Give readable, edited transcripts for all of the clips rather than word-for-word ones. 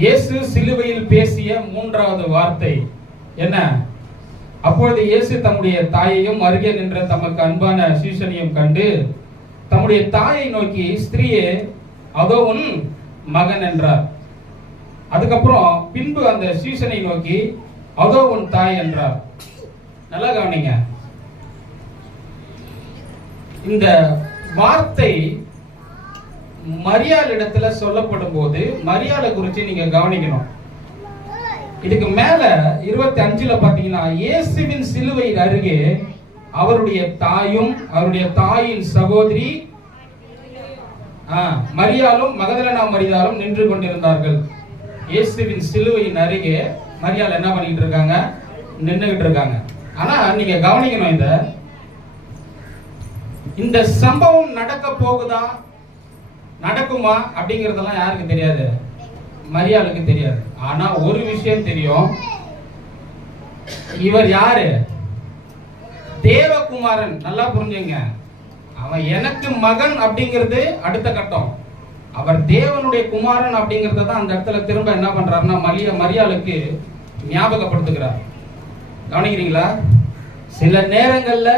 இயேசு சிலுவையில் பேசிய மூன்றாவது வார்த்தை என்ன? அப்பொழுது இயேசு தம்முடைய தாயையும் அருகே நின்ற தமக்கு அன்பான சீஷனையும் கண்டு தம்முடைய தாயை நோக்கி, ஸ்திரீயே, அதோ உன் மகன் என்றார். அதுக்கப்புறம் பின்பு அந்த சீஷனை நோக்கி, அதோ உன் தாய் என்றார். நல்லா கவனிங்க. இந்த வார்த்தை மரியாள் இடத்துல சொல்லப்படும் போது மரியாளை குறித்து நீங்க கவனிக்கணும். இதுக்கு மேல 25ல பாத்தீங்கன்னா, இயேசுவின் சிலுவை அருகே அவருடைய தாயும் அவருடைய தாயின் சகோதரி மரியாளும் மகதலேனா மரியாளும் நின்று கொண்டிருந்தார்கள். இயேசுவின் சிலுவையின் அருகே மரியாள் என்ன பண்ணிட்டு இருக்காங்க? நின்றுகிட்டு இருக்காங்க. ஆனா நீங்க கவனிக்கணும், இந்த சம்பவம் நடக்க போகுதா, நடக்குமா அப்படிங்கறதெல்லாம் யாருக்கு தெரியாது? மரியாளுக்கு தெரியாது. ஆனா ஒரு விஷயம் தெரியும், இவர் யாரு? தேவகுமாரன். நல்லா புரிஞ்சுங்க. அவன் எனக்கு மகன் அப்படிங்கிறது அடுத்த கட்டம். அவர் தேவனுடைய குமாரன் அப்படிங்கறத தான் அந்த இடத்துல திரும்ப என்ன பண்றாருன்னா மரியாளுக்கு ஞாபகப்படுத்துகிறார். கவனிக்கிறீங்களா? சில நேரங்கள்ல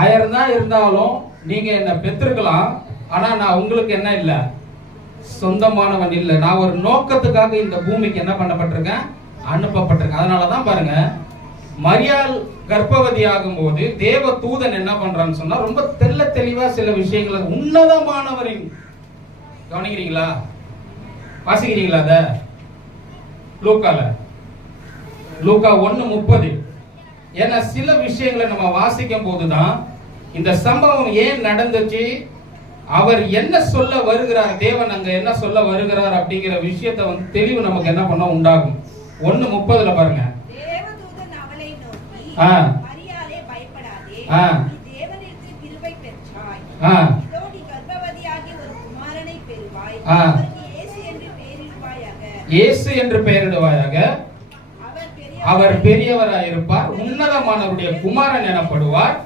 1000 தான் இருந்தாலும் நீங்க என்ன பெற்றிருக்கலாம், ஆனா நான் உங்களுக்கு என்ன இல்ல, சொந்தமானவன் இல்ல. நான் ஒரு நோக்கத்துக்காக இந்த பூமிக்கு என்ன பண்ணப்பட்டிருக்கேன்? அனுப்பப்பட்டிருக்கேன். அதனாலதான் பாருங்க, மரியாள் கர்ப்பவதி ஆகும் போது தேவ தூதன் என்ன பண்றான்னு சொன்னா ரொம்ப தெளிவா சில விஷயங்களை உன்னதமானவரின், கவனிக்கிறீங்களா? வாசிக்கிறீங்களா? அத லூக்கா 1:30. ஏன்னா சில விஷயங்களை நம்ம வாசிக்கும் போதுதான் இந்த சம்பவம் ஏன் நடந்துச்சு, அவர் என்ன சொல்ல வருகிறார், தேவன் அங்க என்ன சொல்ல வருகிறார் அப்படிங்கிற விஷயத்தை தெளிவு நமக்கு என்ன பண்ண உண்டாகும். 1:30 பாருங்க. தேவதூதன் அவளை நோக்கி, மரியாளே, பயப்படாதே, நீ தேவனிடத்தில் கிருபை பெற்றாய். இதோ நீ கர்ப்பவதியாகி ஒரு குமாரனை பெறுவாய். அவருக்கு இயேசு என்று பெயரிடுவாயாக. இயேசு என்று பெயரிடுவாயாக. அவர் பெரியவராய் இருப்பார், உன்னதமானவருடைய குமாரன் எனப்படுவார்.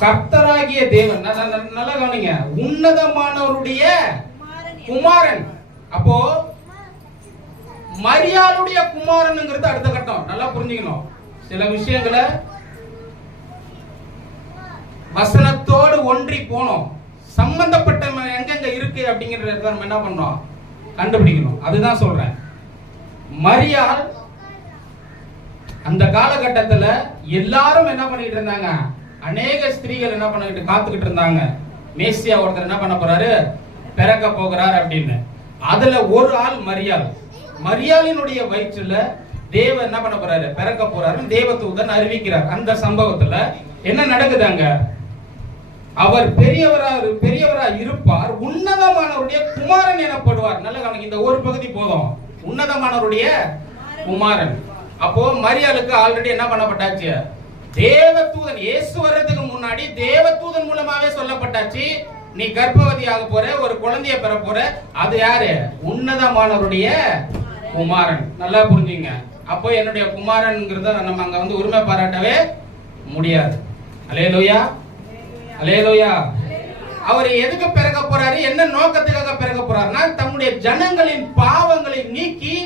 கர்த்தராகிய தேவன். நல்லா கவனிங்க, உன்னதமானவருடைய குமாரன். அப்போ மரியாளுடைய குமாரன்ங்கிறது அடுத்த கட்டம். நல்லா புரிஞ்சுக்கணும். சில விஷயங்களை வசனத்தோடு ஒன்றி போனோம், சம்பந்தப்பட்ட எங்கெங்க இருக்கு அப்படிங்கறத நம்ம என்ன பண்ணோம்? கண்டுபிடிக்கணும். அதுதான் சொல்றேன். மரியாள் அந்த காலகட்டத்துல எல்லாரும் என்ன பண்ணிட்டு இருந்தாங்க? அநேக ஸ்திரீகள் என்ன பண்ணிட்டு காத்துக்கிட்டு இருந்தாங்க, மேசியா ஒருத்தர் என்ன பண்ண போறாரு, பிறக்க போகிறார் அப்படின்னு. அதுல ஒரு ஆள் மரியாள். மரியாளினுடைய வயிற்றுல தேவன் என்ன பண்ண போறாரு, பிறக்க போறாரு, தேவதூதன் அறிவிக்கிறார். அந்த சம்பவத்துல என்ன நடக்குதாங்க? அவர் பெரியவரா இருப்பார், உன்னதமானவருடைய குமாரன் எனப்படுவார். நல்ல கவனிங்க, இந்த ஒரு பகுதி போதும். உன்னதமானவருடைய குமாரன். அப்போ மரியாளுக்கு ஆல்ரெடி என்ன பண்ணப்பட்டாச்சு? தேவதூதன், இயேசு வர்றதுக்கு முன்னாடி தேவதூதன் மூலமாவே சொல்லப்பட்டாச்சு, நீ கர்ப்பவதி ஆக போற, ஒரு குழந்தைய பெற போற. அது யாரு? உன்னதமானவருடைய குமாரன். நல்லா புரிஞ்சுங்க. அப்போ என்னுடைய குமாரன்ங்கிறத நம்ம அங்க உரிமை பாராட்டவே முடியாது. அல்லேலூயா, அல்லேலூயா. அவர் எதுக்கு பிறக்க போறாரு, என்ன நோக்கத்துக்காக பிறக்க போறாருன்னா, தம்முடைய ஜனங்களின் பாவங்களை நீக்கி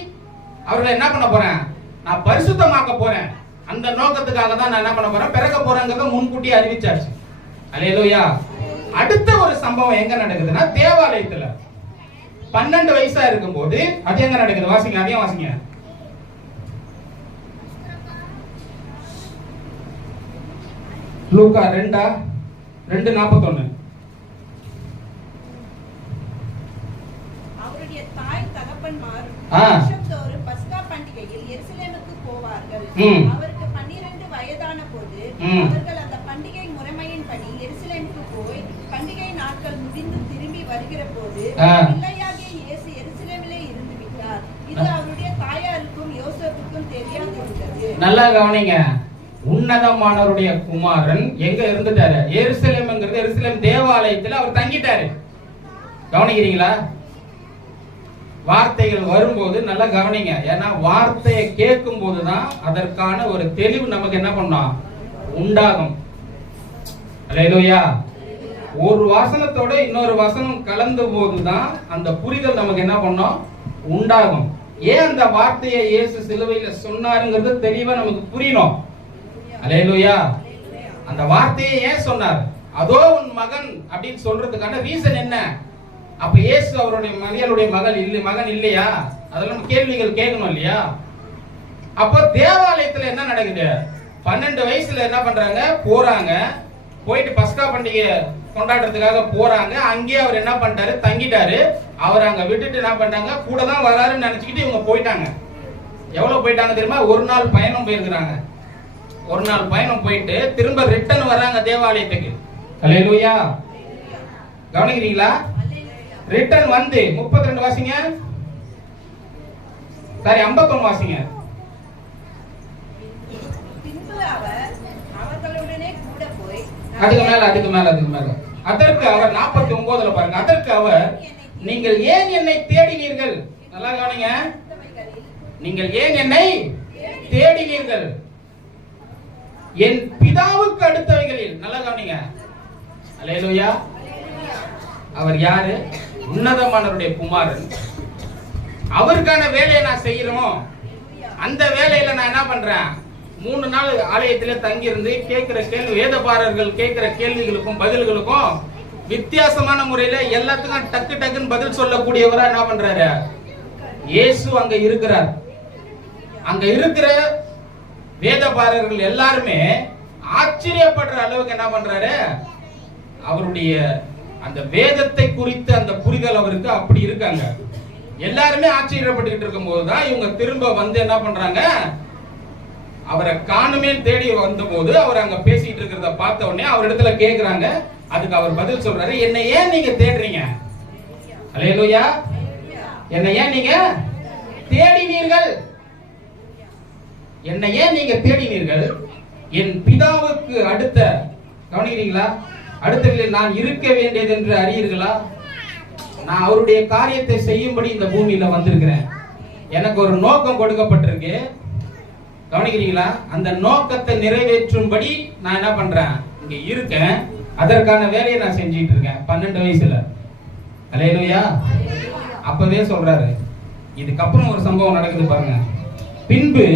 அவர்களை என்ன பண்ண போறேன், நான் பரிசுத்தமாக்க போறேன். அந்த நோக்கத்துக்காக தான் நான் என்ன பண்ண போறேன், பிறக்க போறேங்கிறத முன்கூட்டி அறிவிச்சாச்சு. அல்லேலூயா. அடுத்த ஒரு சம்பவம் எங்க நடக்குதுன்னா, தேவாலயத்துல 12 வயசா இருக்கும்போது அது எங்க நடக்குது? வாசிங்க, அதையும் வாசிங்க. லூக்கா 2:41. அவருடைய தாய் தகப்பன்மார் வருஷந்தோறும் பஸ்கா பண்டிகையில் எருசலேமுக்கு போவார்கள். அவருக்கு 12 வயதான போது அவர்கள் அந்த பண்டிகை முறைமையின்படி எருசலேமுக்கு போய் பண்டிகை நாட்கள் முடிந்து திரும்பி வருகிற போது பிள்ளையாகிய இயேசு எருசலேமிலே இருந்து விட்டார். இது அவருடைய தாயாருக்கும் யோசேப்புக்கும் தெரியாதிருந்தது. நல்லா கவனிங்க. உன்னதமானவருடைய குமாரன் எங்க இருந்துட்டாரு? எருசலேம்ங்கிறது எருசலேம் தேவாலயத்துல அவர் தங்கிட்டாரு. கவனிக்கிறீங்களா? வார்த்தைகள் வரும்போது நல்லா கவனிங்க. ஏன்னா வார்த்தையை கேட்கும் போதுதான் அதற்கான ஒரு தெளிவு நமக்கு என்ன பண்ணோம் உண்டாகும். அல்லேலூயா. ஒரு வசனத்தோட இன்னொரு வசனம் கலந்த போதுதான் அந்த புரிதல் நமக்கு என்ன பண்ணோம் உண்டாகும். ஏன் அந்த வார்த்தையை இயேசு சிலுவையில சொன்னாருங்கிறது தெளிவா நமக்கு புரியணும். அல்லேலூயா. அந்த வார்த்தையை ஏன் சொன்னார்? அதோ உன் மகன் அப்படின்னு சொல்றதுக்கான ரீசன் என்ன? அப்ப இயேசு அவருடைய மரியாளுடைய மகன் இல்லையா? அதெல்லாம் கேள்விகள் கேட்கணும் இல்லையா? அப்போ தேவாலயத்துல என்ன நடக்குது? 12 வயசுல என்ன பண்றாங்க? போறாங்க, போயிட்டு பஸ்கா பண்டிகை கொண்டாடுறதுக்காக போறாங்க. அங்கேயே அவர் என்ன பண்ணிட்டாரு? தங்கிட்டாரு. அவர் அங்க விட்டுட்டு என்ன பண்ணாங்க? கூட தான் வராருன்னு நினைச்சுக்கிட்டு இவங்க போயிட்டாங்க. எவ்வளவு போயிட்டாங்க தெரியுமா? ஒரு நாள் பயணம் போயிருக்கிறாங்க. ஒரு நாள் பயணம் போயிட்டு திரும்ப ரிட்டர்ன் வராங்க தேவாலயத்துக்கு. அல்லேலூயா. கவனிக்கிறீங்களா? ரிட்டர்ன் வந்து 32 வாசிங்க. சரி 51 வாசிங்க. அதுக்கு மேல அதற்கு அவர் 49ல பாருங்க. அதற்கு அவர், நீங்கள் ஏன் என்னை தேடினீர்கள்? நல்லா கவனிங்க. நீங்கள் ஏன் என்னை தேடினீர்கள்? என் பிதாவுக்கு அடுத்தவைகளில். நல்லா கவனிங்க. அல்லேலூயா. அவர் யாரு? உன்னதமானவருடைய குமாரன். அவருக்கான வேலையை நான் செய்யறோம். அந்த வேலையில நான் என்ன பண்றேன்? 3 நாள் ஆலயத்திலே தங்கி இருந்து கேட்கிற கேள்வி, வேதபாரர்கள் கேட்கிற கேள்விகளுக்கும் பதில்களுக்கும் வித்தியாசமான முறையில எல்லாத்துக்கும் டக்கு டக்குன்னு பதில் சொல்லக்கூடியவரா என்ன பண்றாரு? இயேசு அங்க இருக்கிறார். அங்க இருக்கிற வேதபாரர்கள் எல்லாருமே ஆச்சரியப்படுற அளவுக்கு என்ன பண்றாரு? அவருடைய அந்த வேதத்தை குறித்து அந்த புரிதல் அவருக்கு அப்படி இருக்காங்க. எல்லாருமே ஆச்சரியப்பட்டுக்கிட்டு இருக்கும் போதுதான் இவங்க திரும்ப வந்து என்ன பண்றாங்க? அவரை காணுமே தேடி வந்தபோது அவர் அங்க பேசிட்டு இருக்கிறத பார்த்த உடனே அவர் இடத்துல கேக்குறாங்க. அதுக்கு அவர் பதில் சொல்றாரு, என்னை ஏன் நீங்க தேடுறீங்க? அல்லேலூயா. என்னை ஏன் நீங்க தேடினீர்கள்? என்னை ஏன் நீங்க தேடினீர்கள்? என் பிதாவுக்கு அடுத்த, கவனிக்கிறீங்களா? அடுத்தவர்களில் நான் இருக்க வேண்டியது என்று அறியீர்களா? நான் அவருடைய காரியத்தை செய்யும்படி இந்த பூமியில வந்திருக்கிறேன். எனக்கு ஒரு நோக்கம் கொடுக்கப்பட்டிருக்கு. கவனிக்கிறீங்களா? அந்த நோக்கத்தை நிறைவேற்றும்படி நான் என்ன பண்றேன்? இங்க இருக்கேன். அதற்கான வேலையை நான் செஞ்சிட்டு இருக்கேன் 12 வயசுல. அல்லேலூயா. அப்பவே சொல்றாரு. இதுக்கப்புறம் ஒரு சம்பவம் நடக்குது பாருங்க. பின்பு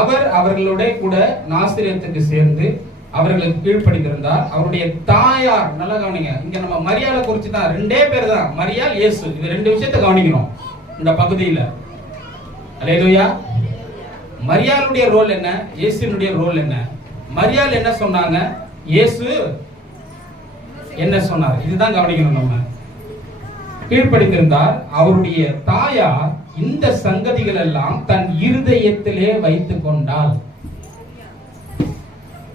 அவர் அவர்களுடைய கூட நாசரேத்துக்கு சேர்ந்து அவர்களுக்கு கீழ்ப்படிந்திருந்தார். அவருடைய தாயார், நல்லா கவனிங்க. இங்க நம்ம மரியாதை குறிச்சு தான் 2 பேர் தான், மரியாள், இயேசு. இது 2 விஷயத்தை கவனிக்கணும் இந்த பகுதியில. அல்லேலூயா. மரியாளுடைய ரோல் என்ன? இயேசுனுடைய ரோல் என்ன? மரியாள் என்ன சொன்னாங்க? இயேசு என்ன சொன்னார்? இதுதான் கவனிக்கணும் நம்ம. கீழ்ப்படிந்திருந்தார். அவருடைய தாயார் இந்த சங்கதிகள் எல்லாம் தன் இருதயத்திலே வைத்துக் கொண்டாள்.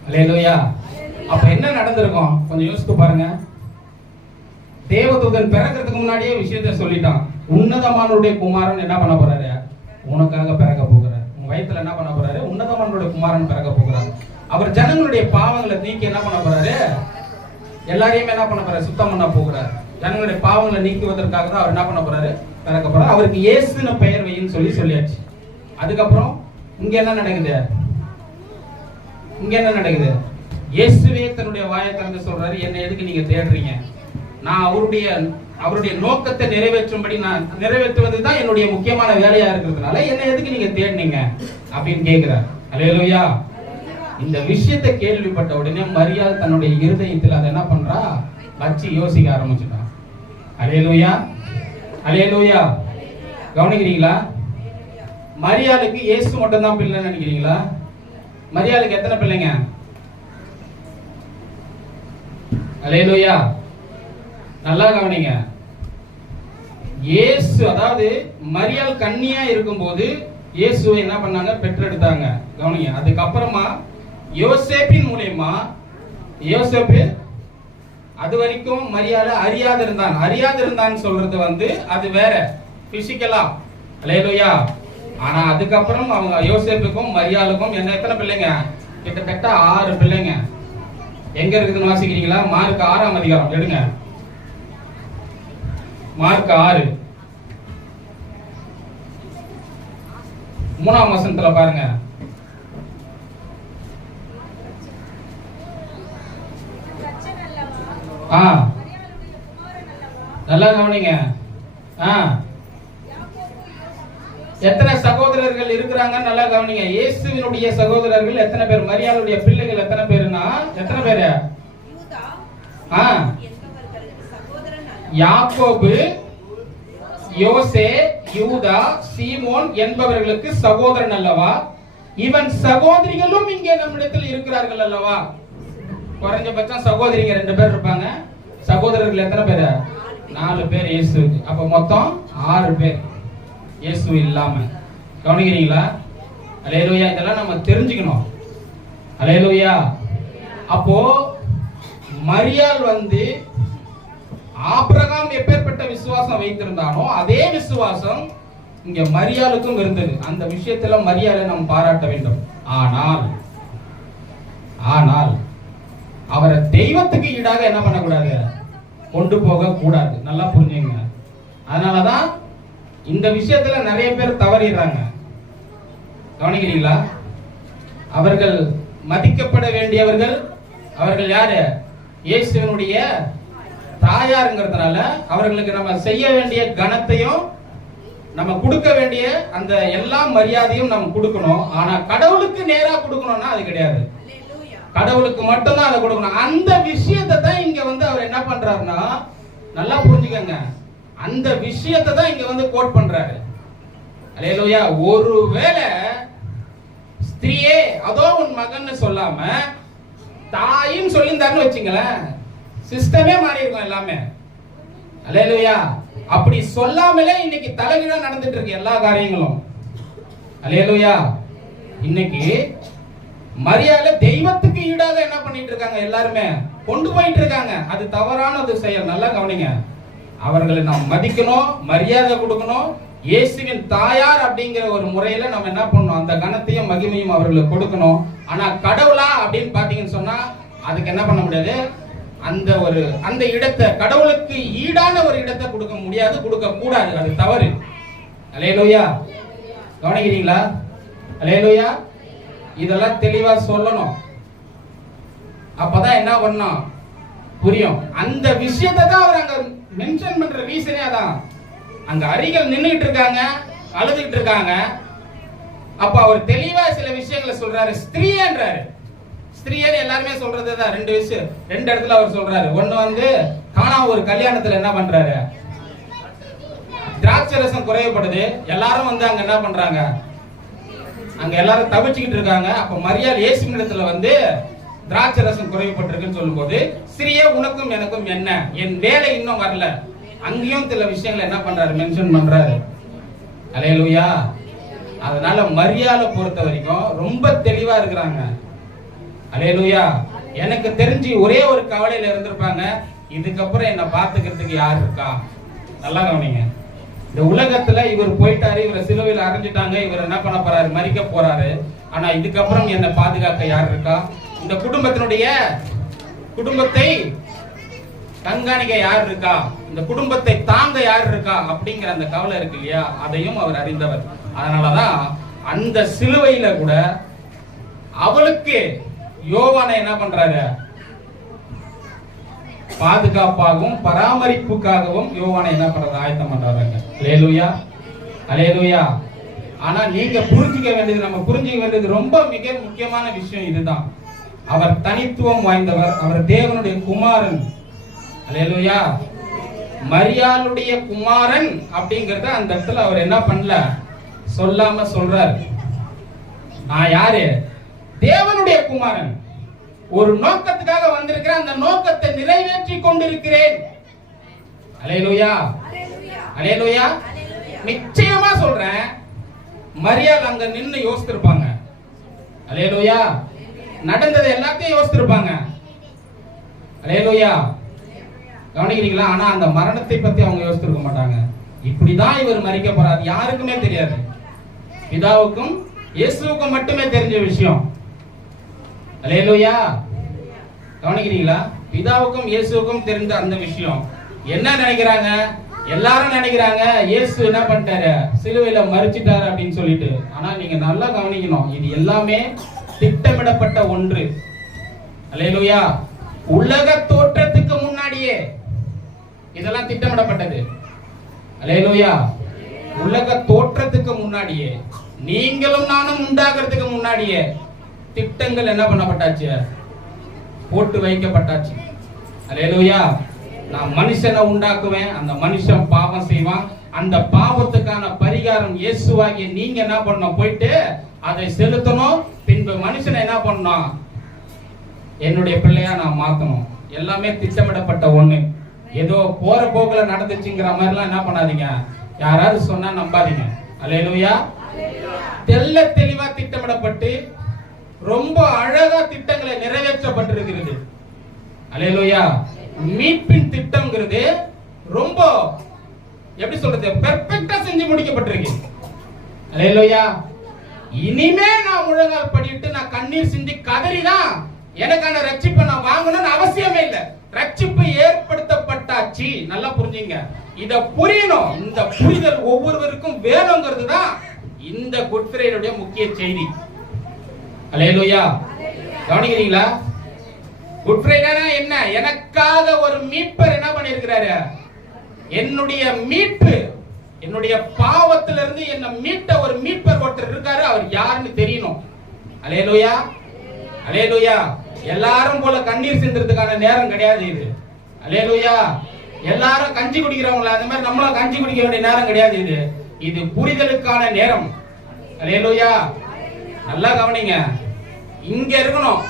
அல்லேலூயா. அப்ப என்ன நடந்திருக்கும்? கொஞ்சம் யோசித்து பாருங்க. தேவதூதன் பிறக்கிறதுக்கு முன்னாடியே விஷயத்தை சொல்லிட்டான். உன்னதமானவருடைய குமாரன் என்ன பண்ண போறாரு? உனக்காக பிறக்க போகிறார். உன் வயித்துல என்ன பண்ண போறாரு? உன்னதமானவருடைய குமாரன் பிறக்க போகிறார். அவர் ஜனங்களுடைய பாவங்களை நீக்கி என்ன பண்ண போறாரு? எல்லாரையும் என்ன பண்ண போறாரு? சுத்தம் பண்ண போகிறார். ஜனங்களுடைய பாவங்களை நீக்குவதற்காக தான் அவர் என்ன பண்ண போறாரு? பிறக்க போறாரு. அவருக்கு இயேசுன்னு பெயர் வைன்னு சொல்லியாச்சு. அதுக்கப்புறம் இங்க என்ன நடக்குது? இயேசுவே தன்னுடைய வாயை திறந்து சொல்றாரு, என்னை எதுக்கு நீங்க தேடுறீங்க? நான் அவருடைய நோக்கத்தை நிறைவேற்றும்படி நான் நிறைவேற்றுவதுதான் என்னுடைய முக்கியமான வேலையா இருக்கிறதுனால என்னை எதுக்கு நீங்க தேடுனீங்க அப்படின்னு கேட்கிறார். அல்லேலூயா. இந்த விஷயத்தை கேள்விப்பட்ட உடனே மரியாள் தன்னுடைய இருதயத்தில் அதை என்ன பண்றா? வச்சு யோசிக்க ஆரம்பிச்சுட்டான். அல்லேலூயா. அல்லேலூயா. கவனிக்கிறீங்களா? மரியாளுக்கு இயேசு மட்டும் தான் பிள்ளைன்னு நினைக்கிறீங்களா? மரியாளுக்கு எத்தனை பிள்ளைங்க? அல்லேலூயா. நல்லா கவனிங்க. இயேசு, அதாவது மரியாள் கன்னியா இருக்கும்போது இயேசுவை என்ன பண்ணாங்க? பெற்றெடுத்தாங்க. கவனிங்க. அதுக்கப்புறமா யோசேப்பின் மூலமா, யோசேப்பு அது வரைக்கும் மரியாதை அறியாதிருந்தான் சொல்றது அது வேற பிசிக்கலா. அல்லேலூயா. ஆனா அதுக்கப்புறம் அவங்க யோசேப்புக்கும் மரியாளுக்கும் என்ன எத்தனை பிள்ளைங்க? கிட்டத்தட்ட 6 பிள்ளைங்க. எங்க இருக்குதுன்னு வாசிக்கிறீங்களா? மார்க் 6ஆம் அதிகாரம் எடுங்க. மார்க் 6 3ஆம் வசனத்துல பாருங்க. நல்லா கவனிங்க. எத்தனை சகோதரர்கள் இருக்கிறாங்க நல்லா கவனிங்க. இயேசுவினுடைய சகோதரர்கள் எத்தனை பேர்? மரியாளுடைய பிள்ளைகள் எத்தனை பேருனா எத்தனை பேரு? யாக்கோபு, யோசே, யூதா, சீமோன் என்பவர்களுக்கு சகோதரன் அல்லவா? இவன் சகோதரிகளும் இங்கே நம்மிடத்தில் இருக்கிறார்கள் அல்லவா? குறைஞ்சபட்சம் சகோதரிங்க 2 பேர் இருப்பாங்க. சகோதரர்கள் எத்தனை பேர்? 4 பேர் இயேசுக்கு. அப்ப மொத்தம் 6 பேர் இயேசு இல்லாம. கவனிக்கிறீங்களா? அல்லேலூயா. இதெல்லாம் நம்ம தெரிஞ்சுக்கணும். அல்லேலூயா. அப்போ மரியாள் ஆபிரகாம் எப்பேற்பட்ட விசுவாசம் வைத்திருந்தானோ அதே விசுவாசம் இங்க மரியாளுக்கும் இருந்தது. அந்த விஷயத்துல மரியாதை நாம் பாராட்ட வேண்டும். ஆனால் அவரை தெய்வத்துக்கு ஈடாக என்ன பண்ணக்கூடாது? கொண்டு போக கூடாது. நல்லா புரிஞ்சுங்க. அதனாலதான் இந்த விஷயத்துல நிறைய பேர் தவறிடுறாங்க. கவனிக்கிறீங்களா? அவர்கள் மதிக்கப்பட வேண்டியவர்கள். அவர்கள் யாரு? இயேசுவினுடைய தாயாருங்கிறதுனால அவர்களுக்கு நம்ம செய்ய வேண்டிய கனத்தையும் நம்ம கொடுக்க வேண்டிய அந்த எல்லா மரியாதையும் நம்ம கொடுக்கணும். ஆனா கடவுளுக்கு நேரா கொடுக்கணும்னா அது கிடையாது. கடவுளுக்கு மட்டும்தான் அதை கொடுக்கணும். அந்த விஷயத்தை தான் இங்க அவர் என்ன பண்றாருன்னா, நல்லா புரிஞ்சுக்கங்க, அந்த விஷயத்தை தான் இங்க கோட் பண்றாரு. அல்லேலூயா. ஒருவேளை ஸ்திரியே அதோ உன் மகன் சொல்லாம தாயின்னு சொல்லியிருந்தாருன்னு வச்சுங்களேன், சிஸ்டமே மாறி இருக்கும் எல்லாமே. அல்லேலூயா. அப்படி சொல்லாமலே இன்னைக்கு தலைகீழா நடந்துட்டு இருக்கு எல்லா காரியங்களும். அல்லேலூயா. இன்னைக்கு மரியாதை தெய்வத்துக்கு ஈடாக என்ன பண்ணிட்டு இருக்காங்க? எல்லாருமே கொண்டு போயிட்டு இருக்காங்க. அது தவறான ஒரு செயல். நல்லா கவனிங்க. அவர்களை நாம் மதிக்கணும், மரியாதை கொடுக்கணும். இயேசுவின் தாயார் அப்படிங்கிற ஒரு முறையில நம்ம என்ன பண்ணணும்? அந்த கனத்தையும் மகிமையும் அவர்களுக்கு கொடுக்கணும். ஆனா கடவுளா அப்படின்னு பாத்தீங்கன்னு சொன்னா அதுக்கு என்ன பண்ண முடியாது? அந்த இடத்தை, கடவுளுக்கு ஈடான ஒரு இடத்தை கொடுக்க முடியாது, கொடுக்க கூடாது. அது தவறு. அல்லேலூயா. கவனிக்கிறீங்களா? அல்லேலூயா. இதெல்லாம் தெளிவா சொல்லணும். அப்பதான் என்ன பண்ணணும்? புரியும். அந்த விஷயத்தை தான் அவர் அங்க மென்ஷன் பண்ற ரீசனே அதான். அங்க அரிகள் நின்னுட்டு இருக்காங்க, அழுதுகிட்டு இருக்காங்க. அப்ப அவர் தெளிவா சில விஷயங்களை சொல்றாரு. ஸ்திரீன்றாரு. ஸ்திரீன்னு எல்லாருமே சொல்றதுதான். 2 விஷயம் 2 இடத்துல அவர் சொல்றாரு. ஒண்ணு காணா ஒரு கல்யாணத்துல என்ன பண்றாரு? திராட்சை ரசம் குறையப்படுது. எல்லாரும் அங்க என்ன பண்றாங்க? அங்க எல்லாரும் தவிச்சுக்கிட்டு இருக்காங்க. அப்ப மரியாள் இயேசுவினிடத்துல திராட்சை ரசம் குறையப்பட்டிருக்குன்னு சொல்லும்போது, ஸ்திரீயே உனக்கும் எனக்கும் என்ன? என் வேலை இன்னும் வரல. அங்கேயும் சில விஷயங்களை என்ன பண்றாரு? மென்ஷன் பண்றாரு. அல்லேலூயா. அதனால மரியாதை பொறுத்த வரைக்கும் ரொம்ப தெளிவா இருக்கிறாங்க. அல்லேலூயா. எனக்கு தெரிஞ்சு ஒரே ஒரு கவலையில இருந்திருப்பாங்க, இதுக்கப்புறம் என்ன பாத்துக்கிறதுக்கு யார் இருக்கா? நல்லா கவனிங்க. இந்த உலகத்துல இவர் போயிட்டாரு, இவரை சிலுவையில் அரைஞ்சிட்டாங்க, இவர் என்ன பண்ண போறாரு? மரிக்க போறாரு. ஆனா இதுக்கப்புறம் என்ன பாதுகாக்க யார் இருக்கா? இந்த குடும்பத்தை கண்காணிக்க யார் இருக்கா? இந்த குடும்பத்தை தாங்க யார் இருக்கா? அப்படிங்கிற அந்த கவலை இருக்கு இல்லையா? அதையும் அவர் அறிந்தவர். அதனாலதான் அந்த சிலுவையில கூட அவளுக்கு யோவானை என்ன பண்றாரு? பாதுகாப்பாகவும் பராமரிப்புக்காகவும் யோவானை என்ன பண்றது? ஆயத்தம் பண்றாங்க. அல்லேலூயா. அல்லேலூயா. ஆனா நீங்க புரிஞ்சுக்க வேண்டியது, நம்ம புரிஞ்சுக்க வேண்டியது ரொம்ப மிக முக்கியமான விஷயம் இதுதான். அவர் தனித்துவம் வாய்ந்தவர். அவர் தேவனுடைய குமாரன். அல்லேலூயா. மரியாளுடைய குமாரன் அப்படிங்கறத அந்த இடத்துல அவர் என்ன பண்ணல? சொல்லாம சொல்றார். நான் யாரு? தேவனுடைய குமாரன். ஒரு நோக்கத்துக்காக வந்திருக்கிறேன், அந்த நோக்கத்தை நிறைவேற்றி கொண்டிருக்கிறேன். அல்லேலூயா. அல்லேலூயா. நிச்சயமா சொல்றேன், மரியாள் அங்க நின்னு யோசித்திருப்பாங்க. அல்லேலூயா. நடந்தது எல்லாத்தையும் யோசித்திருப்பாங்க. அல்லேலூயா. கவனிக்கிறீங்களா? ஆனா அந்த மரணத்தை பத்தி அவங்க யோசித்திருக்க மாட்டாங்க. இப்படிதான் இவர் மரிக்க போறாரு யாருக்குமே தெரியாது. பிதாவுக்கும் இயேசுவுக்கும் மட்டுமே தெரிஞ்ச விஷயம். அல்லேலூயா. கவனிக்கிறீங்களா? பிதாவுக்கும் இயேசுவுக்கும் தெரிந்த அந்த விஷயம். என்ன நினைக்கிறாங்க? எல்லாரும் நினைக்கிறாங்க இயேசு என்ன பண்ணிட்டாரு? சிலுவையில மரிச்சிட்டாரு அப்படின்னு சொல்லிட்டு. ஆனா நீங்க நல்லா கவனிக்கணும், இது எல்லாமே திட்டமிடப்பட்ட ஒன்று. அல்லேலூயா. உலக தோற்றத்துக்கு முன்னாடியே இதெல்லாம் திட்டமிடப்பட்டது. அல்லேலூயா. உலக தோற்றத்துக்கு முன்னாடியே, நீங்களும் நானும் உண்டாகிறதுக்கு முன்னாடியே திட்டங்கள் என்ன பண்ணப்பட்டாச்சு? போட்டு வைக்கப்பட்டாச்சு. அல்லேலூயா. நான் மனுஷனை உண்டாக்குவேன், அந்த மனுஷன் பாவம் செய்வான், அந்த பாவத்துக்கான பரிகாரம் இயேசுவாகிய நீங்க என்ன பண்ணணும்? போயிட்டு அதை செலுத்தணும். பின்பு மனுஷனை என்ன பண்ணணும்? என்னுடைய பிள்ளையா நான் மாத்தணும். எல்லாமே திட்டமிடப்பட்ட ஒண்ணு. ஏதோ போற போக்குல நடந்துச்சுங்கிற மாதிரி எல்லாம் என்ன பண்ணாதீங்க. யாராவது சொன்னா நம்பாதீங்க. அல்லேலூயா. தெள்ள தெளிவா திட்டமிடப்பட்டு ரொம்ப அழகா திட்டங்களை நிறைவேற்றப்பட்டிருக்கிறது. அல்லேலூயா. மீட்பின் திட்டம்ங்கிறது ரொம்ப எப்படி சொல்றது, பெர்ஃபெக்ட்டா செஞ்சு முடிக்கப்பட்டிருக்கு. அல்லேலூயா. இனிமே நான் முழங்கால் படிட்டு நான் கண்ணீர் சிந்தி கதறிதான் எனக்கான ரட்சிப்பை நான் வாங்கணும்னு அவசியமே இல்லை. ரட்சிப்பு ஏற்படுத்தப்பட்டாச்சு. நல்லா புரிஞ்சுங்க. இத புரியணும். இந்த புரிதல் ஒவ்வொருவருக்கும் வேணுங்கிறது தான் இந்த குட் ஃப்ரைடே முக்கிய செய்தி. அல்லேலூயா. கவனிக்கிறீங்களா? குட் ஃப்ரைடேனா என்ன? எனக்காக ஒரு மீட்பர் என்ன பண்ணியிருக்கிறாரு? என்னுடைய மீட்பு, என்னுடைய பாவத்திலிருந்து என்ன மீட்ட ஒரு மீட்பர் ஒருத்தர் இருக்காரு. அவர் யாருன்னு தெரியணும். அல்லேலூயா. அல்லேலூயா. எல்லாரும் போல கண்ணீர் சிந்துறதுக்கான நேரம் கிடையாது இது. அல்லேலூயா. எல்லாரும் கஞ்சி குடிக்கிறவங்கள அந்த மாதிரி நம்மளும் கஞ்சி குடிக்க வேண்டிய நேரம் கிடையாது இது. இது புரிதலுக்கான நேரம். அல்லேலூயா. நல்லா கவனிங்க. இங்க இருக்கணும்.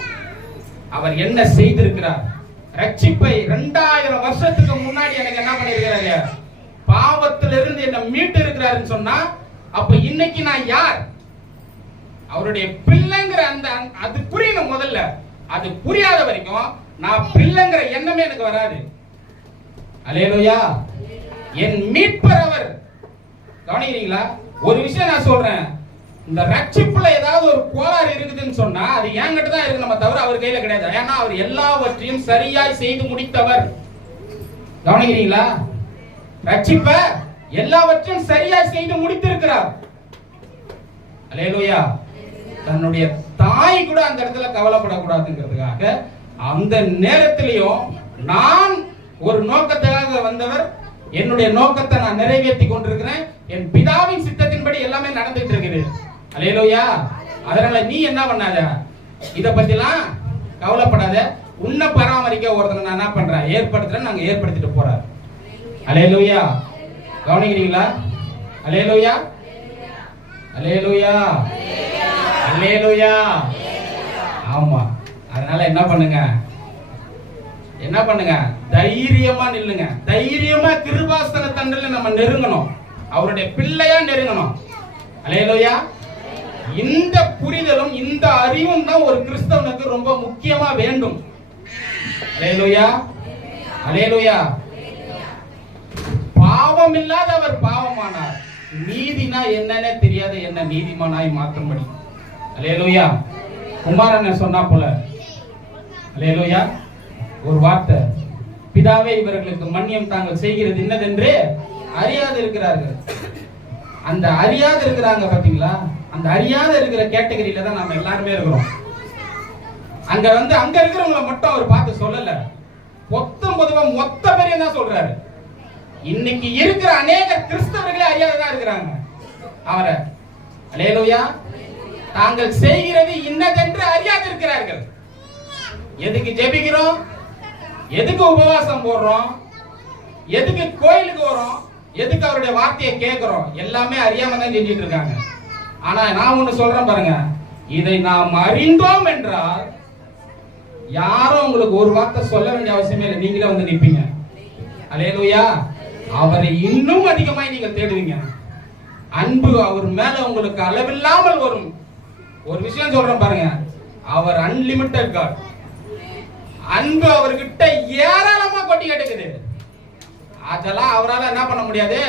அவர் என்ன செய்திருக்கிறார்? ரட்சிப்பை 2000 வருஷத்துக்கு முன்னாடி எனக்கு என்ன பண்ணிருக்கிறாரு? பாவத்திலிருந்து என்ன மீட்டு இருக்கிறாருன்னு சொன்னா, அப்ப இன்னைக்கு நான் யார்? அவருடைய பிள்ளைங்கிற அந்த அது புரியணும் முதல்ல. அது புரியாத வரைக்கும் நான் பிள்ளைங்கிற எண்ணமே எனக்கு வராது. அல்லேலூயா. என் மீட்பர் அவர். கவனிக்கிறீங்களா? ஒரு விஷயம் நான் சொல்றேன். இந்த ரட்சிப்புல ஏதாவது ஒரு கோளாறு இருக்குதுன்னு சொன்னா அது என்கிட்ட தான் இருக்கு, நம்ம தவிர அவர் கையில கிடையாது. ஏன்னா அவர் எல்லாவற்றையும் சரியாய் செய்து முடித்தவர். கவனிக்கிறீங்களா? ரட்சிப்ப எல்லாவற்றையும் சரியாய் செய்து முடித்திருக்கிறார். அல்லேலூயா. தன்னுடைய தாய் கூட அந்த இடத்துல கவலைப்படக்கூடாதுங்கிறதுக்காக அந்த நேரத்திலையும் நான் ஒரு நோக்கத்துக்காக வந்தவர், என்னுடைய நோக்கத்தை நான் நிறைவேற்றி கொண்டிருக்கிறேன். என் பிதாவின் சித்தத்தின்படி எல்லாமே நடந்துட்டு இருக்குது. அல்லேலூயா. அதனால நீ என்ன பண்ணாத, இத பத்திலாம் கவலைப்படாத. உன்னை பராமரிக்க ஒருத்தனை நான் என்ன பண்றேன்? ஏற்படுத்துறேன். நாங்க ஏற்படுத்திட்டு போறாரு. அல்லேலூயா. கவனிக்கிறீங்களா? அல்லேலூயா. அல்லேலூயா. அல்லேலூயா. ஆமா. அதனால என்ன பண்ணுங்க? என்ன பண்ணுங்க? தைரியமா நில்லுங்க. தைரியமா கிருபாசன தண்டல நம்ம நெருங்கணும். அவருடைய பிள்ளையா நெருங்கணும். அல்லேலூயா. இந்த புரிதலும் இந்த அறிவும் தான் ஒரு கிறிஸ்தவனுக்கு ரொம்ப முக்கியமா வேண்டும். அல்லேலூயா. அல்லேலூயா. பாவம் இல்லாத அவர் பாவமானார். நீதினா என்னன்னே தெரியாத என்ன நீதிமானாய் மாற்றும்படி. அல்லேலூயா. குமாரன் சொன்னா போல. அல்லேலூயா. ஒரு வார்த்தை, பிதாவே இவர்களுக்கு மன்னியம் தாங்கள் செய்கிறது இன்னதென்று அறியாது இருக்கிறார்கள். அந்த அறியாது இருக்கிறாங்க பாத்தீங்களா? அந்த அறியாத இருக்கிற கேட்டகரியில தான் நம்ம எல்லாருமே இருக்கிறோம். அங்க இருக்கிறவங்களை மட்டும் அவர் பார்த்து சொல்லல, பொதுவா மொத்த பேரையும் தான் சொல்றாரு. இன்னைக்கு இருக்கிற அநேக கிறிஸ்தவர்களே அறியாததான் இருக்கிறாங்க அவரை. அல்லேலூயா. தாங்கள் செய்கிறது இன்னதென்று அறியாது இருக்கிறார்கள். எதுக்கு ஜெபிக்கிறோம்? எதுக்கு உபவாசம் போடுறோம்? எதுக்கு கோயிலுக்கு வரோம்? எதுக்கு அவருடைய வார்த்தையை கேட்கிறோம்? எல்லாமே அறியாம தான் செஞ்சிட்டு இருக்காங்க. ஆனா நான் ஒண்ணு சொல்றேன் பாருங்க, இதை நாம் அறிந்தோம் என்றால் யாரும் உங்களுக்கு ஒரு வார்த்தை சொல்ல வேண்டிய அவசியமே இல்லை. நீங்களே வந்து நிப்பீங்க. அல்லேலூயா. அவரை இன்னும் அதிகமாய் நீங்கள் தேடுவீங்க. அன்பு அவர் மேல உங்களுக்கு அளவில்லாமல் வரும். ஒரு விஷயம் சொல்றேன் பாருங்க, அவர் அன்லிமிட்டட் காட். அன்பு அவர்கிட்ட ஏராளமா கொட்டி கிடக்குது. அதெல்லாம் அவரால் என்ன பண்ண முடியாது.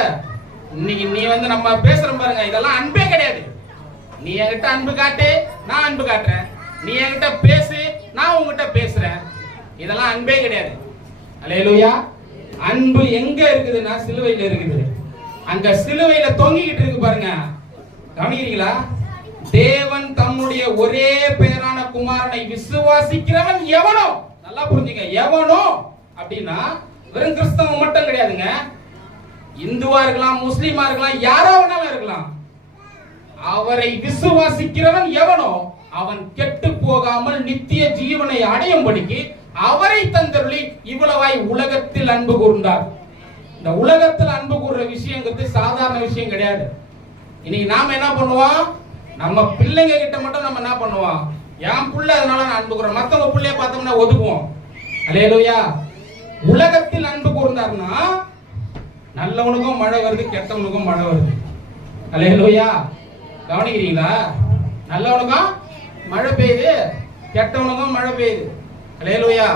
இன்னைக்கு நீ நம்ம பேசுறோம் பாருங்க, இதெல்லாம் அன்பே கிடையாது. நீ என்கிட்ட அன்பு காட்டு, நான் அன்பு காட்டுறேன். நீ என்கிட்ட பேசு, நான் உங்ககிட்ட பேசுறேன். இதெல்லாம் அன்பே கிடையாது. அல்லேலூயா. அன்பு எங்க இருக்குதுன்னா சிலுவையில இருக்குது. அங்க சிலுவையில தொங்கிக்கிட்டு இருக்கு பாருங்க. கவனிக்கிறீங்களா? தேவன் தம்முடைய ஒரே பேரான குமாரனை விசுவாசிக்கிறவன் எவனோ, நல்லா புரிஞ்சுங்க, எவனோ அப்படின்னா வெறும் கிறிஸ்தவன் மட்டும் கிடையாதுங்க. இந்துவா இருக்கலாம், முஸ்லீமா இருக்கலாம், யாரா வேணாலும் இருக்கலாம். அவரை விசுவாசிக்கிறவன் எவனோ அவன் கெட்டு போகாமல் நித்திய ஜீவனை அடையும்படிக்கு அவரை தந்தருளி இவ்வளவாய் உலகத்தில் அன்பு கூர்ந்தார். இந்த உலகத்தில் அன்பு கூறுற விஷயங்கிறது சாதாரண விஷயம் கிடையாது. இன்னைக்கு நாம என்ன பண்ணுவோம், நம்ம பிள்ளைங்க கிட்ட மட்டும் நம்ம என்ன பண்ணுவோம், என் புள்ள அதனால நான் அன்பு கூறுறேன், மத்தவங்க பிள்ளைய பார்த்தோம்னா ஒதுக்குவோம். அல்லேலூயா. உலகத்தில் அன்பு கூர்ந்தார்னா நல்லவனுக்கும் மழை வருது, கெட்டவனுக்கும் மழை வருது. அல்லேலூயா. கவனிக்கிறீங்களா? நல்லவனுக்கும் மழை பெய்யுது, கெட்டவனுக்கும் மழை பெய்யுது. அல்லேலூயா.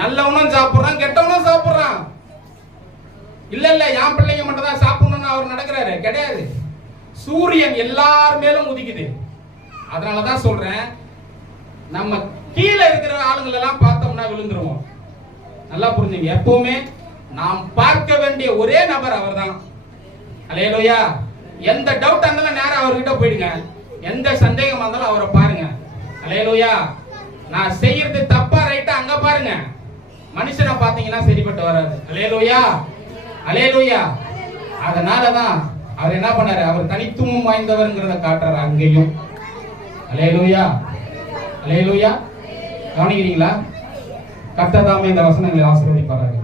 நல்லவனும் சாப்பிடுறான், கெட்டவனும் சாப்பிடுறான். இல்ல இல்ல என் பிள்ளைங்க மட்டும் தான் சாப்பிடணும்னு அவர் நடக்கிறாரு கிடையாது. சூரியன் எல்லார் மேலும் உதிக்குது. அதனாலதான் சொல்றேன், நம்ம கீழே இருக்கிற ஆளுங்களை எல்லாம் பார்த்தோம்னா விழுந்துருவோம். நல்லா புரிஞ்சுங்க. எப்பவுமே நாம் பார்க்க வேண்டிய ஒரே நபர் அவர்தான். அல்லேலூயா. எந்த டவுட் இருந்தாலும் நேரா அவர்கிட்ட போயிடுங்க. எந்த சந்தேகம் இருந்தாலும் அவரை பாருங்க. அல்லேலூயா. நான் செய்யறது தப்பா ரைட்டா அங்க பாருங்க. மனுஷனை பாத்தீங்கன்னா சரிப்பட்டு வராது. அல்லேலூயா. அல்லேலூயா. அதனாலதான் அவர் என்ன பண்ணாரு, அவர் தனித்துவம் வாய்ந்தவர்ங்கிறத காட்டுறாரு அங்கேயும். அல்லேலூயா. அல்லேலூயா. கவனிக்கிறீங்களா? கர்த்தர் தாமே இந்த வசனங்களை ஆசீர்வதிப்பார்கள்.